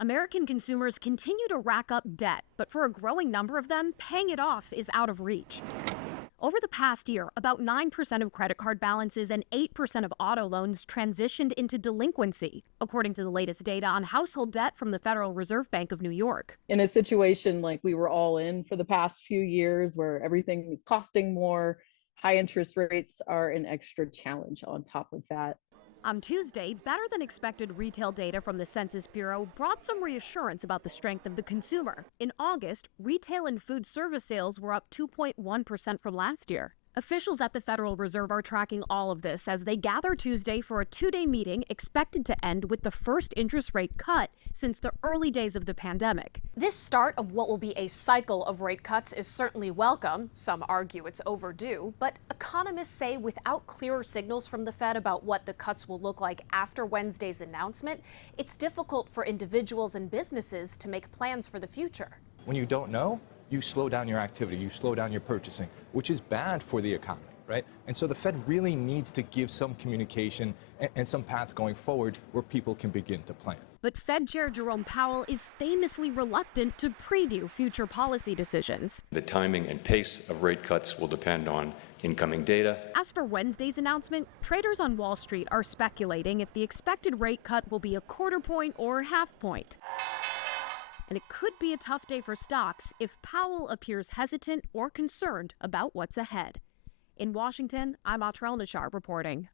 American consumers continue to rack up debt, but for a growing number of them, paying it off is out of reach. Over the past year, about 9% of credit card balances and 8% of auto loans transitioned into delinquency, according to the latest data on household debt from the Federal Reserve Bank of New York. In a situation like we were all in for the past few years, where everything is costing more, high interest rates are an extra challenge on top of that. On Tuesday, better than expected retail data from the Census Bureau brought some reassurance about the strength of the consumer. In August, retail and food service sales were up 2.1% from last year. Officials at the Federal Reserve are tracking all of this as they gather Tuesday for a two-day meeting expected to end with the first interest rate cut since the early days of the pandemic. This start of what will be a cycle of rate cuts is certainly welcome. Some argue it's overdue, but economists say without clearer signals from the Fed about what the cuts will look like after Wednesday's announcement, it's difficult for individuals and businesses to make plans for the future. When you don't know, you slow down your activity, you slow down your purchasing, which is bad for the economy, right? And so the Fed really needs to give some communication and some path going forward where people can begin to plan. But Fed Chair Jerome Powell is famously reluctant to preview future policy decisions. The timing and pace of rate cuts will depend on incoming data. As for Wednesday's announcement, traders on Wall Street are speculating if the expected rate cut will be a quarter point or half point. And it could be a tough day for stocks if Powell appears hesitant or concerned about what's ahead. In Washington, I'm Atrell Nashar reporting.